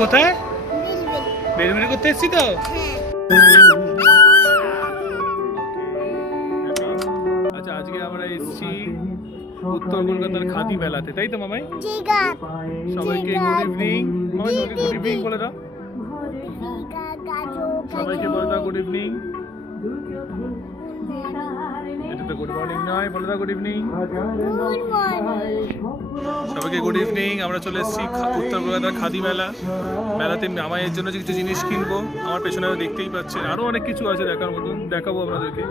কোথায়? বেলবেলি করতে এসছি তো। আচ্ছা, আজকে আমরা এসছি উত্তর কলকাতার খাদি মেলাতে, তাই তো মামাই? সবাইকে গুড ইভিনিং। মামাই তোমাকে গুড ইভিনিং বলে দাও। সবাইকে বলে দাও গুড ইভিনিং। এটা তো গুড মর্নিং নয়, বলে দাও গুড ইভিনিং। সবাইকে গুড ইভিনিং। আমরা চলে এসেছি উত্তর কলকাতার খাদি মেলা। মেলাতে মামাইয়ের জন্য কিছু জিনিস কিনবো। আমার পেছনে দেখতেই পাচ্ছেন আরো অনেক কিছু আছে দেখার মতন, দেখাবো আপনাদেরকে।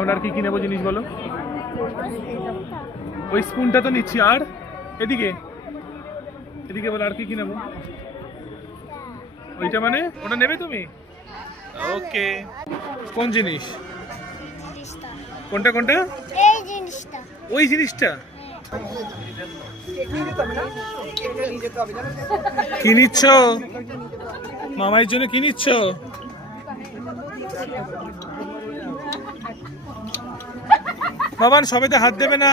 আমরা আর কি কি নেবো জিনিস বলো? ওই স্পুনটা তো নিচ্ছি, আর এদিকে এদিকে বলো আর কি কি নেবো? ওইটা মানে ওটা নেবে তুমি? ওকে। কোন জিনিস? কোনটা কোনটা? এই জিনিসটা। ওই জিনিসটা কি নিচ্ছ? মামাইয়ের জন্য কি নিচ্ছ? বাবান সবাইতে হাত দেবে না।